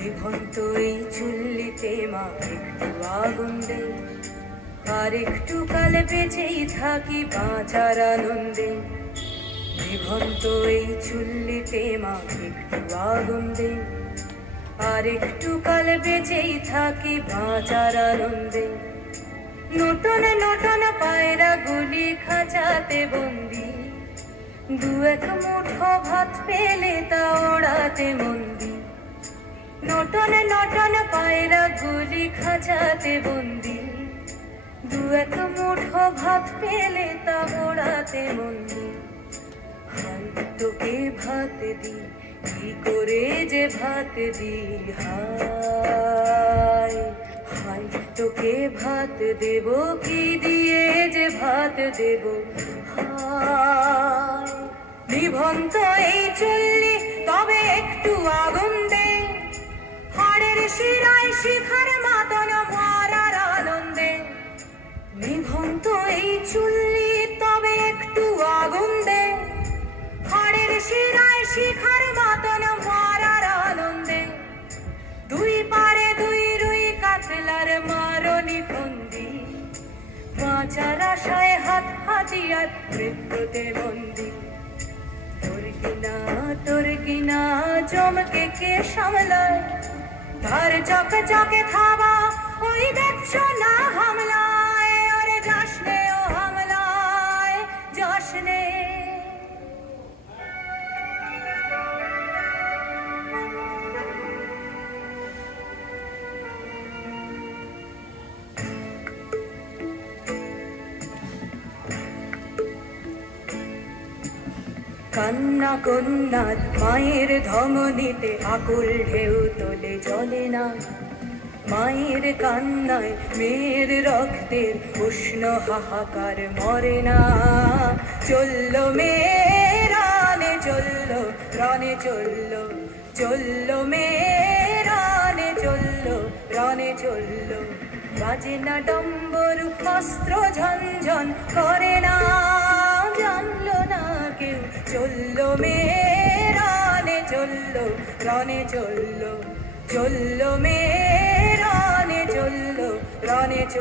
নিভন্ত এই চুল্লিতে মা একটু আগুন দে, আর একটু কাল বেঁচেই থাকি বাঁচার আনন্দে। নিভন্ত এই চুল্লিতে মা একটু আগুন দে, আর একটু কাল বেঁচেই থাকি বাঁচার আনন্দে। নতুন নতুন পায়রা গুলি খাঁচাতে বন্দি, দু এক মুঠো ভাত পেলে তা ওড়াতে মন্দি। নতুন নতুন পায়রা গুলি খাঁচাতে বন্দি, দু এক মুঠো ভাত পেলে তা ওড়াতে মন্দি। হাই তোকে ভাত দি, কি করে যে ভাত দি, হায় হায় তোকে ভাত দেব, কি দিয়ে যে ভাত দেব, হায়। নিভন্ত এই চুল্লি তবে একটু আগুন দে, হাড়ের শিরায় শিখার মাতন মারার আনন্দে। নিভন্ত এই চুল্লি তবে একটু আগুন দে, হাড়ের শিরায় শিখার মাতন মারার আনন্দে। দুই পারে দুই রুই কাতলার মারনি ফন্দি, বাঁচার আশায় হাত হাতিয়ার মৃত্যুতে বন্দি। তোর কিনা জমকে কে সামলায়, ধার চকে চকে থাবা ওই দেখছো না হামলায়। ওরে যাসনে ও হামলায় যাসনে। কান্না কন্যার মায়ের ধমনীতে আকুল ঢেউ তোলে জলে না, মায়ের কান্নায় মেয়ের রক্তের উষ্ণ হাহাকার মরে না। চললো মেয়ে রানে চললো, রানে চললো, চললো মেয়ে রানে চললো, রানে চললো। বাজে না ডম্বর অস্ত্র ঝনঝন করে না, জানলো না কেউ। চললো মেয়ে রানে চললো, রানে চললো, চললো মেয়ে রানে চললো, রানে চললো।